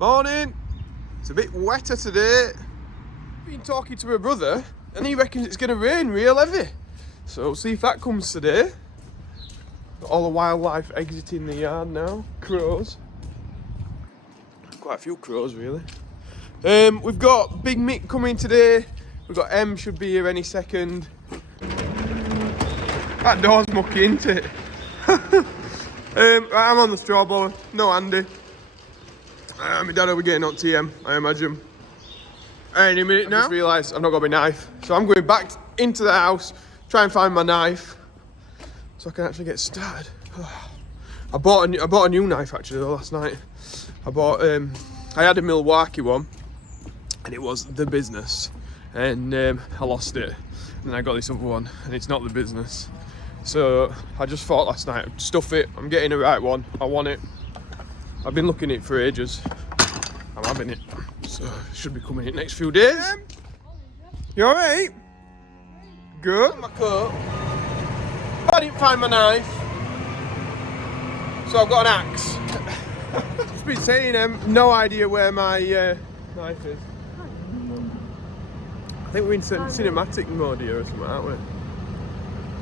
Morning. It's a bit wetter today. Been talking to my brother and he reckons it's going to rain real heavy. So we'll see if that comes today. Got all the wildlife exiting the yard now. Crows. Quite a few crows really. We've got Big Mick coming today. We've got M should be here any second. That door's mucky, isn't it? Right, I'm on the straw blower. No Andy. My dad will be getting on TM, I imagine. Any minute now. I just realised I've not got my knife. So I'm going back into the house, try and find my knife, so I can actually get started. I bought a new knife actually though last night. I had a Milwaukee one, and it was the business. And I lost it. And then I got this other one, and it's not the business. So I just thought last night, stuff it, I'm getting the right one, I want it. I've been looking at it for ages. I'm having it. So it should be coming in the next few days. You alright? Good. My coat. I didn't find my knife. So I've got an axe. Just been saying, no idea where my knife is. I think we're in cinematic mode here or something, aren't we?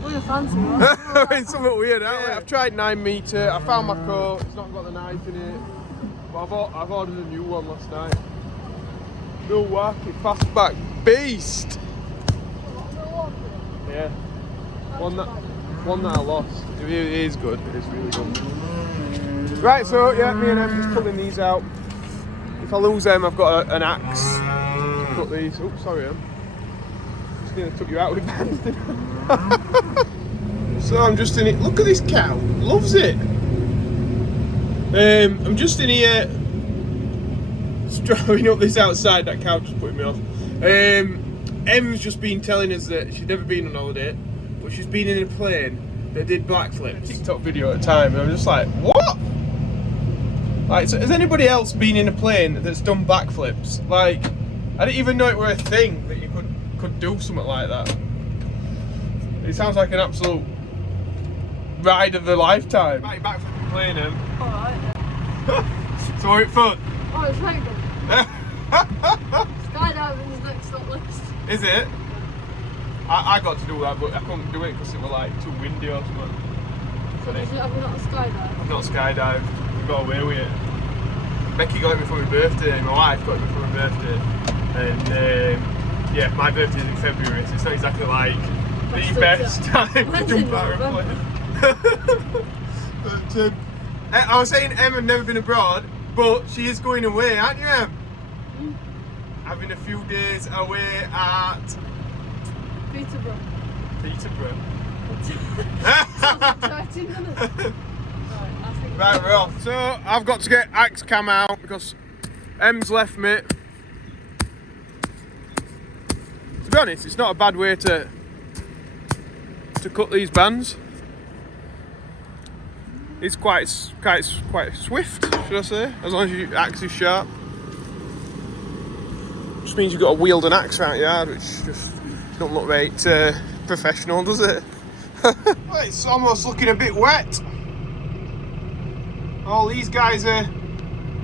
We're fancy one. We're in something weird, aren't we? I've tried 9 metre, I found my coat, it's not got the knife in it. But I've ordered a new one last night. Milwaukee fastback beast! Yeah. One that I lost. It is good, it is really good. Right, so yeah, me and Em just pulling these out. If I lose them, I've got an axe to cut these. Oops, sorry Em. Just nearly took you out with bands, didn't I? So I'm just in it. Look at this cow, loves it. I'm just in here strolling up this outside. That cow just putting me off. Em's just been telling us that she's never been on holiday, but she's been in a plane that did backflips. TikTok video at a time, and I'm just like, what? Like, so has anybody else been in a plane that's done backflips? Like, I didn't even know it were a thing that you could do something like that. It sounds like an absolute ride of the lifetime. Right, back from the plane, Em. Alright. So are it fun? Oh, it's very good. Skydiving is next on the list. Is it? I got to do that, but I couldn't do it because it was like too windy or something. Have you not a skydive? I've not skydived. We got away with it. Becky got it me for my birthday, my wife got it me for my birthday. And yeah, my birthday is in February, so it's not exactly like the best time to jump out of a plane. But I was saying Em had never been abroad, but she is going away, aren't you, Em? Having a few days away at Peterborough. Peterborough. Sounds exciting, doesn't it? Right, we're off. So I've got to get axe cam out because Em's left me. To be honest, it's not a bad way to cut these bands. It's quite swift, should I say? As long as your axe is sharp. Just means you've got to wield an axe around your yard, which just don't look very professional, does it? Well, it's almost looking a bit wet. All these guys are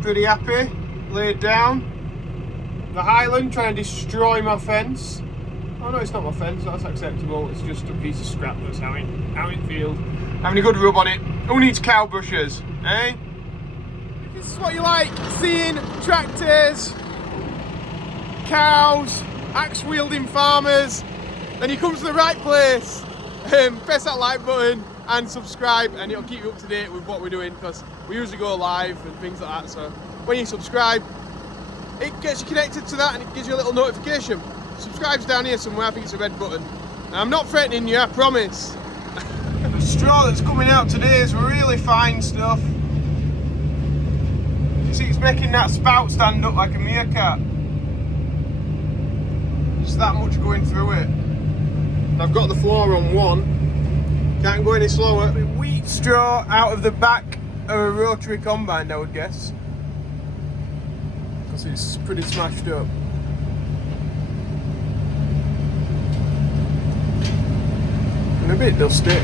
pretty happy, laid down. The Highland trying to destroy my fence. Oh no, it's not my fence, that's acceptable. It's just a piece of scrap that's out in field. Having a good rub on it. Who needs cow brushes, eh? If this is what you like, seeing tractors, cows, axe wielding farmers, then you come to the right place. Press that like button and subscribe, and it'll keep you up to date with what we're doing, because we usually go live and things like that. So when you subscribe, it gets you connected to that and it gives you a little notification. Subscribe's down here somewhere, I think it's a red button. And I'm not threatening you, I promise. The straw that's coming out today is really fine stuff. You see, it's making that spout stand up like a meerkat. Just that much going through it. And I've got the floor on 1. Can't go any slower. Wheat straw out of the back of a rotary combine, I would guess. Because it's pretty smashed up. And a bit dusty.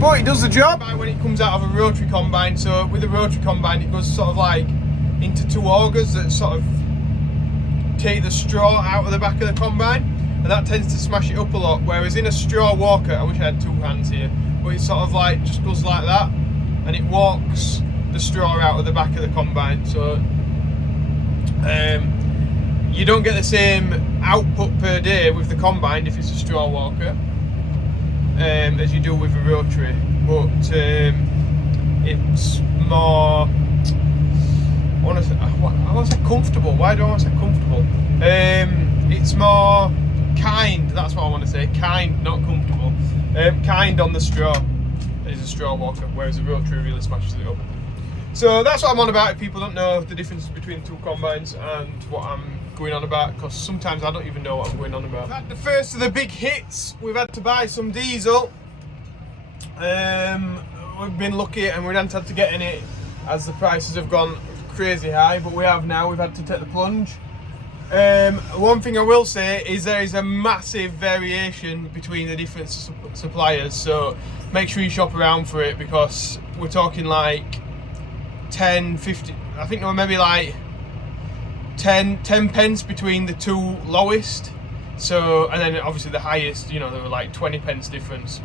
But it does the job. When it comes out of a rotary combine, so with a rotary combine it goes sort of like into two augers that sort of take the straw out of the back of the combine, and that tends to smash it up a lot. Whereas in a straw walker, I wish I had two hands here, but it sort of like just goes like that, and it walks the straw out of the back of the combine. So you don't get the same output per day with the combine if it's a straw walker as you do with a rotary, but it's more, I want to say comfortable. Why do I want to say comfortable? It's more kind, that's what I want to say. Kind, not comfortable. Kind on the straw is a straw walker, whereas a rotary really smashes it up. So that's what I'm on about if people don't know the difference between two combines and what I'm going on about, because sometimes I don't even know what I'm going on about. We've had the first of the big hits. We've had to buy some diesel. We've been lucky and we haven't had to get any as the prices have gone crazy high, but we have now. We've had to take the plunge. One thing I will say is there is a massive variation between the different suppliers, so make sure you shop around for it, because we're talking like 10, 50, I think there were maybe like 10 pence between the two lowest. So, and then obviously the highest, you know, there were like 20 pence difference.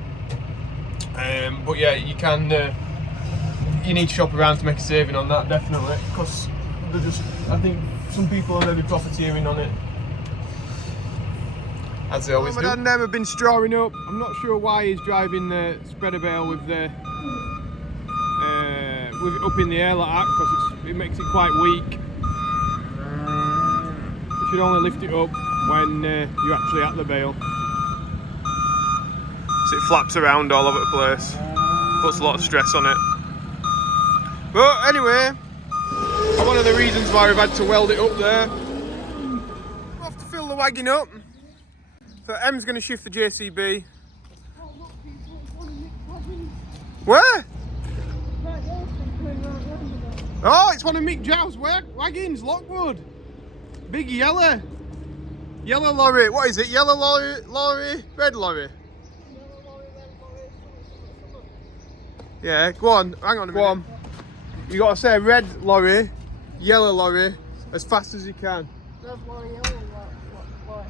But yeah, you can, you need to shop around to make a saving on that, definitely, because they're just, I think some people are maybe profiteering on it, as they always do. My dad and them have been strawing up. I'm not sure why he's driving the spreader bale with the with it up in the air like that, because it makes it quite weak. You should only lift it up when you're actually at the bale, so it flaps around all over the place, puts a lot of stress on it. But anyway, one of the reasons why we've had to weld it up there. We'll have to fill the wagon up. So Em's going to shift the JCB. Where? Oh, it's one of Mick Jow's wagons, Lockwood. Big yellow lorry. What is it? Yellow lorry, red lorry. Yeah, go on. Hang on a minute. Go on. You got to say red lorry, yellow lorry, as fast as you can. Red lorry, yellow lorry.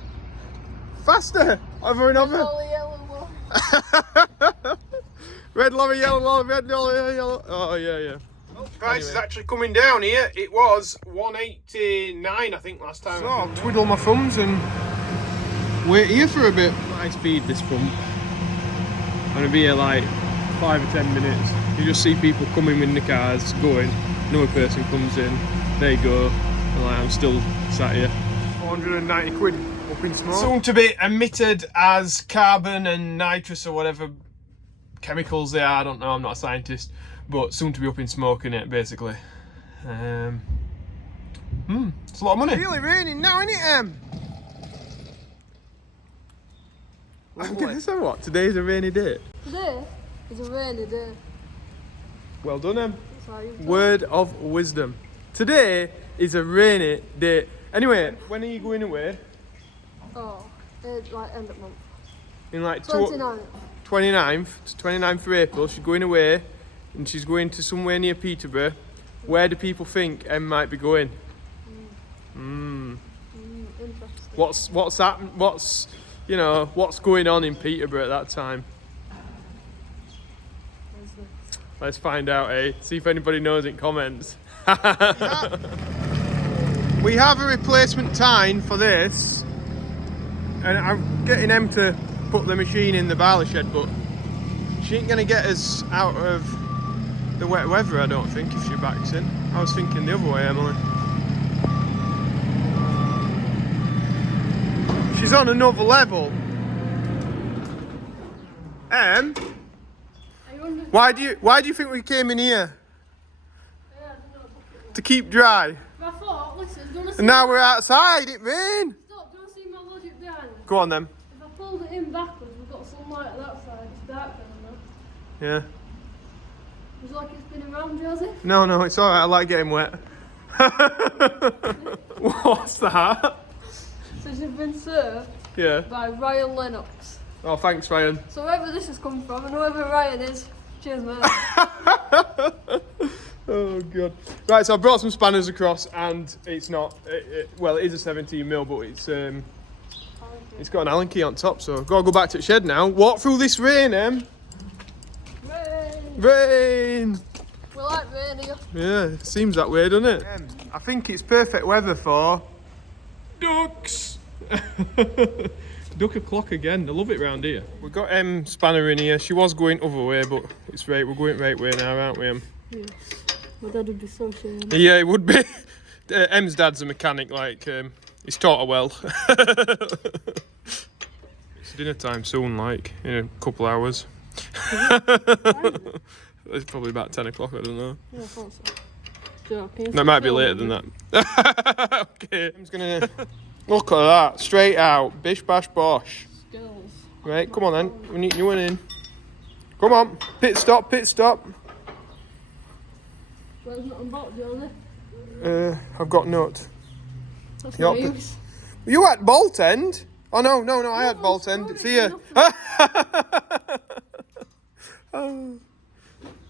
Faster! Over and over. Red lorry, yellow lorry. Red lorry, yellow lorry, red lorry, yellow. Oh yeah. Well, price is actually coming down here. It was 189, I think, last time. So I'll twiddle my thumbs and wait here for a bit. High speed, this pump. I'm gonna be here like 5 or 10 minutes. You just see people coming in the cars, going. Another person comes in, they go, and like, I'm still sat here. 490 quid up in smoke. Soon to be emitted as carbon and nitrous or whatever chemicals they are. I don't know, I'm not a scientist, but soon to be up in smoke in it, basically. It's a lot of money. It's really raining now, isn't it, I'm gonna say what? Today's a rainy day. Today is a rainy day. Well done, Em. That's how you Word of wisdom. Today is a rainy day. Anyway, when are you going away? Oh, like end of month. In like 29th. 29th of April, she's going away, and she's going to somewhere near Peterborough. Where do people think Em might be going? Interesting. What's that? What's, you know, what's going on in Peterborough at that time? Let's find out, eh? See if anybody knows in comments. We have a replacement tine for this, and I'm getting Em to put the machine in the barley shed, but she ain't gonna get us out of the wet weather, I don't think, if she backs in. I was thinking the other way, Emily. She's on another level. Em, why do you think we came in here? To keep dry. I thought, listen, do you want to see? And now we're outside, it rained. Stop, do you want to see my logic behind it? Go on then. If I pulled it in backwards, we've got sunlight at that side, it's dark down there. Yeah. It's like it's been around, Joseph. No, it's alright, I like getting wet. What's that? So you've been served Yeah. by Ryan Lennox. Oh, thanks, Ryan. So wherever this has come from, and whoever Ryan is, Cheers, mate. Oh god. Right, so I brought some spanners across, and it's not. Well, it is a 17 mil, but it's got an Allen key on top. So I've got to go back to the shed now. Walk through this rain, Em. Rain. We like rain here. Yeah, it seems that way, doesn't it? I think it's perfect weather for ducks. Duck o'clock again. I love it round here. We've got Spanner in here. She was going other way, but it's right. We're going right way now, aren't we, Em? Yes. My dad would be so ashamed. Yeah, it would be. Em's dad's a mechanic. Like he's taught her well. It's dinner time soon, like in a couple hours. It's probably about 10 o'clock. I don't know. Yeah, I thought so. Joking. That might be later than that. Okay. I'm just gonna look at that. Straight out. Bish bash bosh. Skills. Right, come on then. We need you one in. Come on. Pit stop, pit stop. Well, it's not on board, Johnny. I've got nut. That's Yup. no use. You at bolt end? Oh no, I had bolt end. It's here.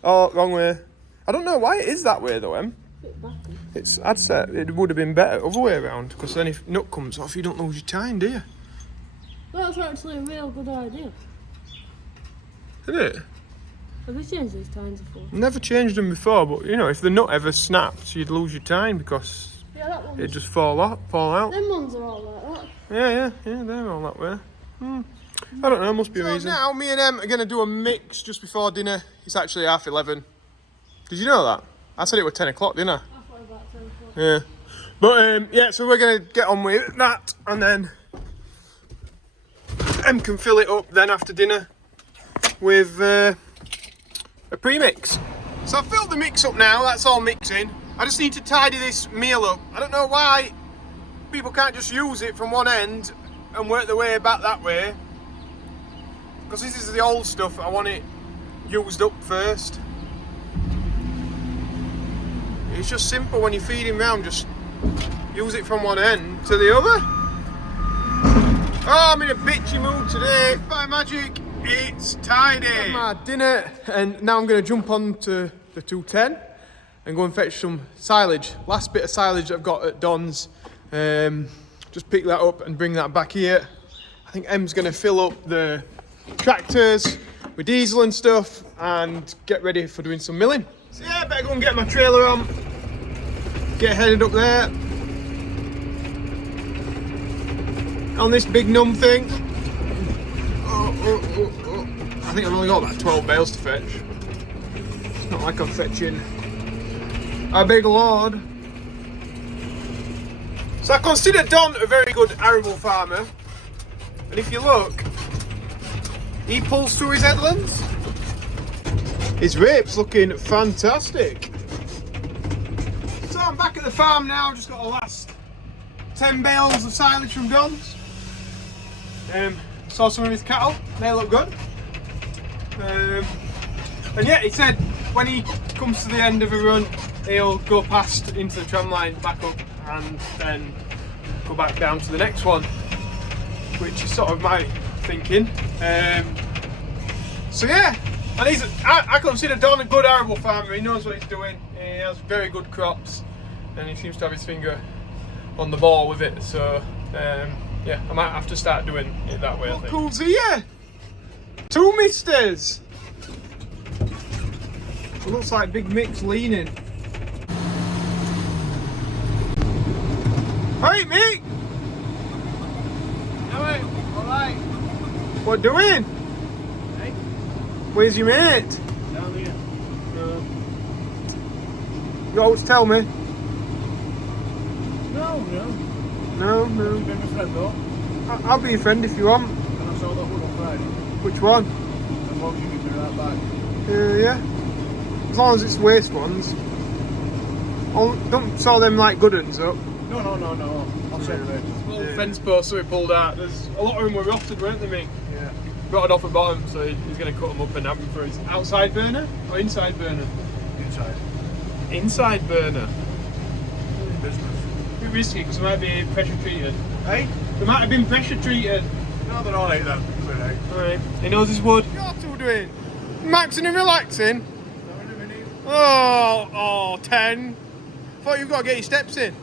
Oh, wrong way. I don't know why it is that way though, Em. I'd say it would have been better other way around, because then if nut comes off, you don't lose your time, do you? That's actually a real good idea. Isn't it? Have you changed these times before? Never changed them before, but you know, if the nut ever snapped, you'd lose your time because Yeah, that one. it'd just fall out. Them ones are all like that. Yeah, they're all that way. I don't know, must be a reason. Now, me and Em are going to do a mix just before dinner. It's actually 11:30. Did you know that? I said it was 10 o'clock, didn't I? I thought about 10 o'clock. Yeah. But, yeah, so we're going to get on with that, and then Em can fill it up then after dinner with a pre-mix. So I've filled the mix up now, that's all mixing. I just need to tidy this meal up. I don't know why people can't just use it from one end and work their way back that way. Because this is the old stuff, I want it used up first. It's just simple when you're feeding round, just use it from one end to the other. Oh, I'm in a bitchy mood today. By magic, it's tidy. I've had my dinner, and now I'm going to jump on to the 210 and go and fetch some silage. Last bit of silage I've got at Don's. Just pick that up and bring that back here. I think Em's going to fill up the tractors with diesel and stuff and get ready for doing some milling. So yeah, better go and get my trailer on, get headed up there on this big numb thing. Oh. I think I've only got about 12 bales to fetch. It's not like I'm fetching a big load. So I consider Don a very good arable farmer, and if you look, he pulls through his headlands. His rape's looking fantastic. So I'm back at the farm now, just got the last 10 bales of silage from Don's. Saw some of his cattle, they look good. And yeah, he said when he comes to the end of a run, he'll go past into the tram line, back up, and then go back down to the next one, which is sort of my thinking. So yeah, and I consider Don a good arable farmer. He knows what he's doing. He has very good crops, and he seems to have his finger on the ball with it. So yeah, I might have to start doing it that way. Look who's here! 2 misters! It looks like Big Mick's leaning. Hey Mick! Alright. What doing? Hey? Where's your mate? Down here. You always tell me. No. No. You've been my friend though. I'll be your friend if you want. And I saw that one on Friday. Which one? And what you give me right back. Yeah. As long as it's waste ones. Oh, don't saw them like good ones up. No. I'll say it. Little fence posts that we pulled out. There's a lot of them were rotted, weren't they, Mick? Yeah. Rotted off the bottom, so he's going to cut them up and have them for his outside burner or inside burner? Inside. Inside burner. Business. A bit risky because they might be pressure treated. Hey? They might have been pressure treated. No, they're all like that. Alright, he knows his wood. What are you two doing? Maxing and relaxing? Now in a minute. Oh, 10. Thought you've got to get your steps in.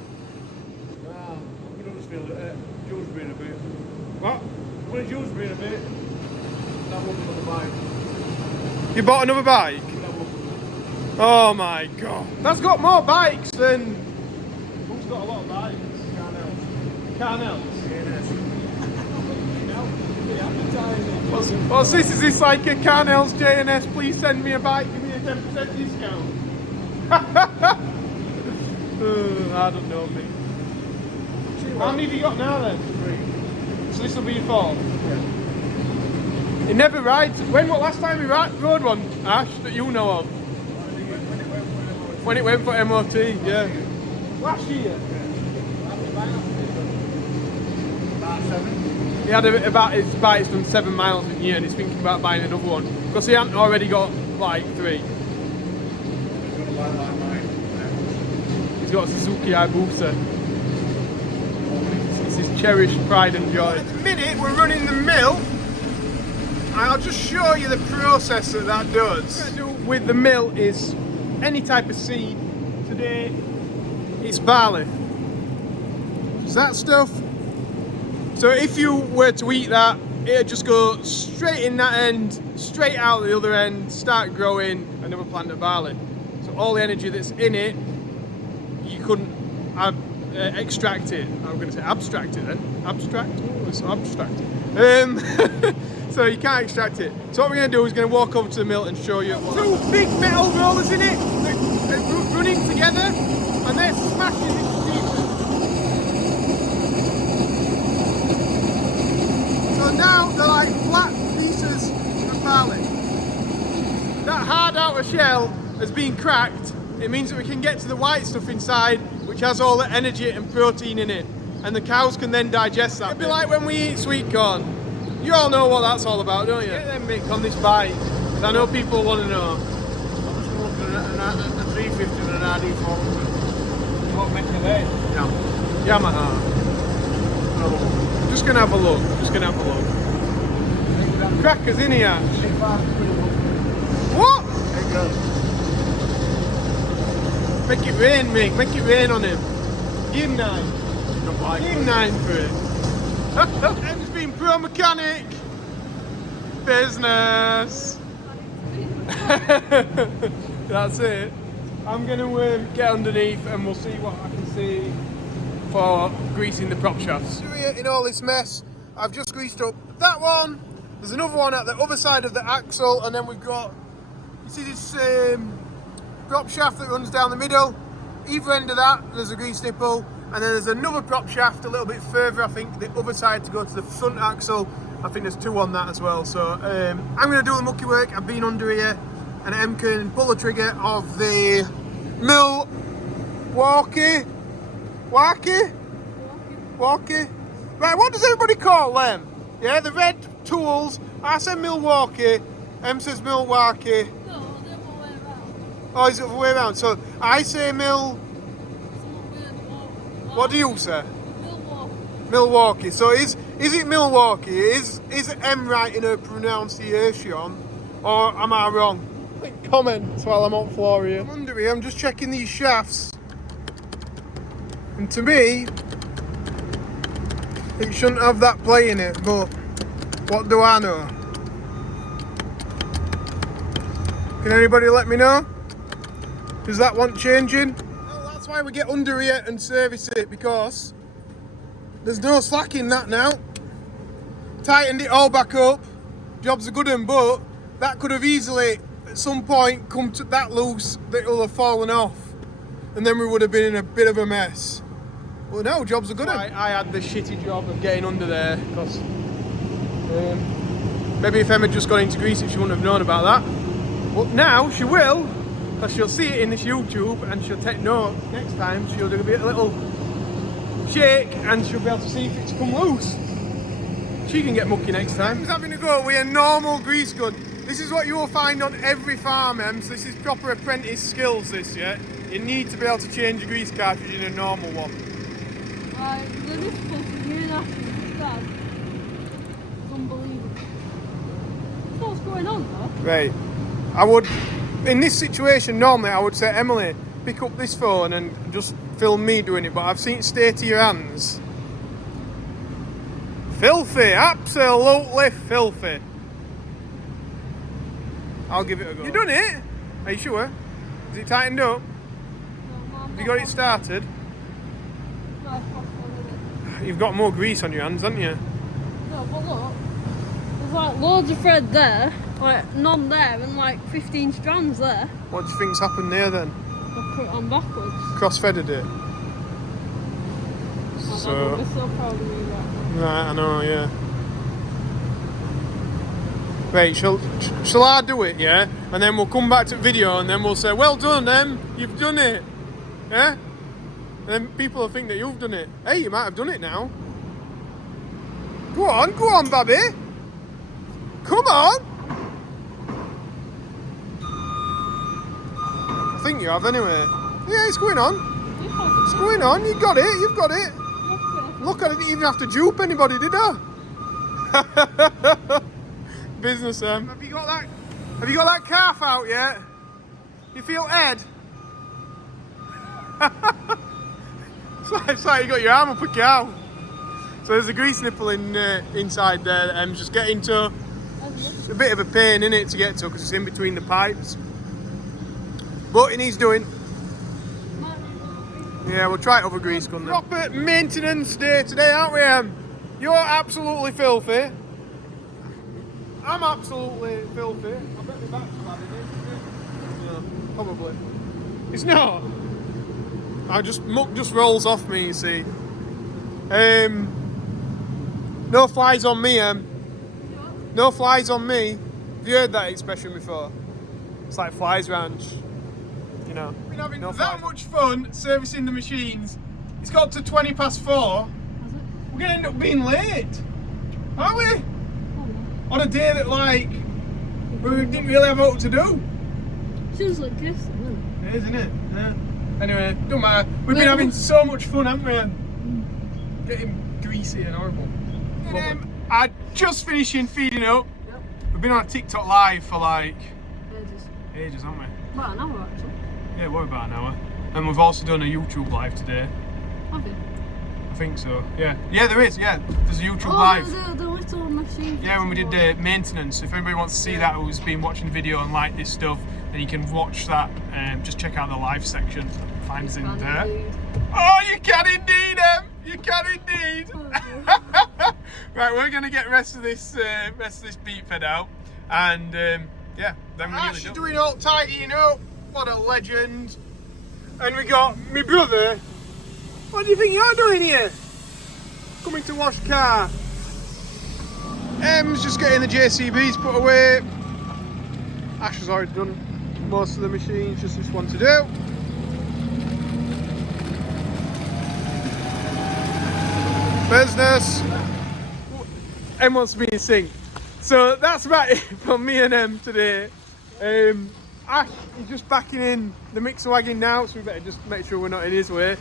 Nah, you don't just feel it. Jules being a bit. What? When Jules being a bit, that woman on the bike. You bought another bike? That woman. Oh my god. That's got more bikes than... Who's got a lot of bikes? Carnels. What's this? Is this like a Carnels J&S? Please send me a bike, give me a 10% discount. I don't know, me. How many have you got now then? 3. So this will be your 4th? Yeah. It never rides. What last time we rode one, Ash, that you know of? When it went for MOT, yeah. Last year? About 7. He had about his bike's done 7 miles in a year and he's thinking about buying another one. Because he hadn't already got like 3. He's got a bike like mine. He's got a Suzuki Hayabusa. It's his cherished pride and joy. At the minute we're running the mill. I'll just show you the process that does. What I'm going to do with the mill is any type of seed. Today it's barley. Is that stuff? So if you were to eat that, it'd just go straight in that end, straight out the other end, start growing another plant of barley. So all the energy that's in it, you couldn't extract it. I'm going to say abstract it then. Abstract? Oh, it's abstract. So you can't extract it. So what we're going to do is going to walk over to the mill and show you. 2 big metal rollers in it, they're running together, and they're smashing it to pieces. So now they're like flat pieces of barley. That hard outer shell has been cracked. It means that we can get to the white stuff inside, which has all the energy and protein in it, and the cows can then digest that. It'd be like when we eat sweet corn. You all know what that's all about, don't you? Get them, Mick, on this bike. I know people want to know. I'm just looking at a 350 and an RD400. What Mick are they? Yeah. Yamaha. No. Just gonna have a look. Crackers in here. What? There you go. Make it rain, Mick. Make it rain on him. Give him 9. Give him 9 for it. Em's been pro mechanic. Business. That's it. I'm going to get underneath and we'll see what I can see for greasing the prop shafts. In all this mess, I've just greased up that one. There's another one at the other side of the axle, and then we've got, you see this prop shaft that runs down the middle. Either end of that, there's a grease nipple. And then there's another prop shaft a little bit further, I think, the other side to go to the front axle. I think there's 2 on that as well. So I'm going to do the mucky work. I've been under here, and Em can pull the trigger of the Milwaukee. Right, what does everybody call them? Yeah, the red tools. I say Milwaukee. Em says Milwaukee. No, they're all the way around. Oh, is it the other way around? So I say What do you say? Milwaukee. So is it Milwaukee? Is M right in her pronunciation, or am I wrong? Comments while I'm on floor here. I'm under here. I'm just checking these shafts, and to me, it shouldn't have that play in it. But what do I know? Can anybody let me know? Does that want changing? That's why we get under here and service it, because there's no slack in that now. Tightened it all back up. Job's a good one, but that could have easily at some point come to that loose that it'll have fallen off, and then we would have been in a bit of a mess. Well, no, job's a good one. I had the shitty job of getting under there, because maybe if Emma had just got into grease, she wouldn't have known about that. But now she will. Because she'll see it in this YouTube and she'll take note next time. She'll do a little shake and she'll be able to see if it's come loose. She can get mucky next time. Em's having a go with a normal grease gun. This is what you will find on every farm, Em. So this is proper apprentice skills, this, yeah? You need to be able to change a grease cartridge in a normal one. Right, the difficulty here actually is that it's unbelievable. What's going on though? Right. I would, in this situation, normally I would say, Emily, pick up this phone and just film me doing it, but I've seen it stay to your hands. Filthy, absolutely filthy. I'll give it a go. You done it? Are you sure? Is it tightened up? No, Have you got it started? No, it's possible, isn't it? You've got more grease on your hands, haven't you? No, but look. There's like loads of thread there, like none there, and like 15 strands there. What do you think's happened there then? I put it on backwards. Cross-threaded it? So... I'm so proud of me right now. Right, I know, yeah. Right, shall I do it, yeah? And then we'll come back to the video and then we'll say, well done, Em, you've done it. Yeah? And then people will think that you've done it. Hey, you might have done it now. Go on, Babby. Come on. I think you have anyway. Yeah, it's going on. It's going on, you've got it. Look, I didn't even have to dupe anybody, did I? Business, Have you got that calf out yet? You feel Ed? It's like you got your arm up a cow. So there's a grease nipple inside there that Em's just getting to. It's a bit of a pain in it to get to because it's in between the pipes. But it needs doing. Yeah, we'll try it over grease gun then. Proper maintenance day today, aren't we, Em? You're absolutely filthy. I'm absolutely filthy. I bet my back's bad, isn't it? Yeah, probably. It's not. Muck just rolls off me, you see. No flies on me, Em. No flies on me. Have you heard that expression before? It's like flies ranch. You know. We've been having that much fun servicing the machines. It's got to 4:20. Has it? We're gonna end up being late, aren't we? On a day that we didn't really have what to do. Feels like this, isn't It is, isn't it? Yeah. Anyway, don't matter. We've been having so much fun, haven't we? Getting greasy and horrible. I just finishing feeding up. Yep. We've been on a TikTok live for ages, haven't we? About an hour actually. Yeah, we're about an hour. And we've also done a YouTube live today. Have you? I think so, yeah. Yeah, there is, yeah. There's a YouTube live. The little machine. Yeah, when we did the maintenance. If anybody wants to see that who's been watching the video and like this stuff, then you can watch that. Just check out the live section. Find us in there. Indeed. Oh, you can indeed, Em! You can indeed! Oh, right, we're going to get rest of this beet fed out. And, yeah, then we're nearly done. Doing all tidying up. What a legend. And we got my brother. What do you think you're doing here? Coming to wash car. Em's just getting the JCBs put away. Ash has already done most of the machines, just this one to do. Business. Em wants to be in sync. So that's about it from me and Em today. Ash is just backing in the mixer wagon now, so we better just make sure we're not in his way.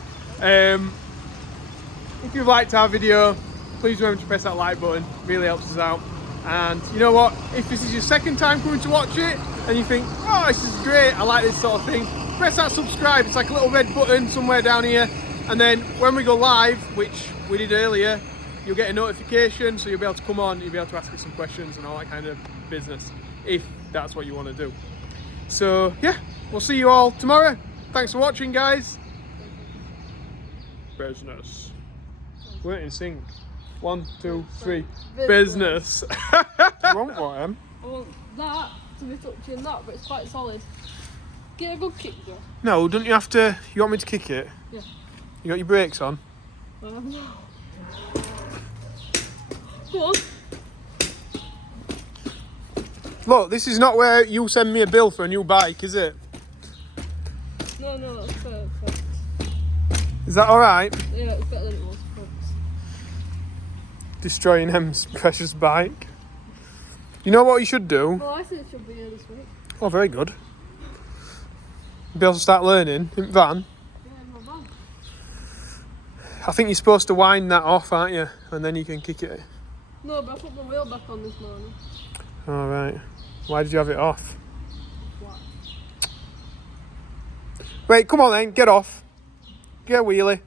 If you've liked our video, please remember to press that like button, it really helps us out. And you know what, if this is your second time coming to watch it and you think, oh, this is great, I like this sort of thing, press that subscribe. It's like a little red button somewhere down here, and then when we go live, which we did earlier, you'll get a notification, so you'll be able to come on, you'll be able to ask us some questions and all that kind of business, if that's what you want to do. So yeah, we'll see you all tomorrow. Thanks for watching, guys. Business. We're in sync. 1, 2, 3. Business. You want what, Em? I want that to be touching that, but it's quite solid. Get a good kick, Joe. No, don't you have to? You want me to kick it? Yeah. You got your brakes on? No. Go on. Look, this is not where you send me a bill for a new bike, is it? No, that's perfect. Is that alright? Yeah, it's better than it was. Thanks. Destroying Em's precious bike. You know what you should do? Well, I think it should be here this week. Oh, very good. You'll be able to start learning in van. Yeah, in my van. I think you're supposed to wind that off, aren't you? And then you can kick it. No, but I put my wheel back on this morning. Alright. Why did you have it off? Wait, come on then, get off. Get a wheelie.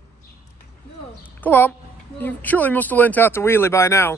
No. Come on. You surely must have learned how to wheelie by now.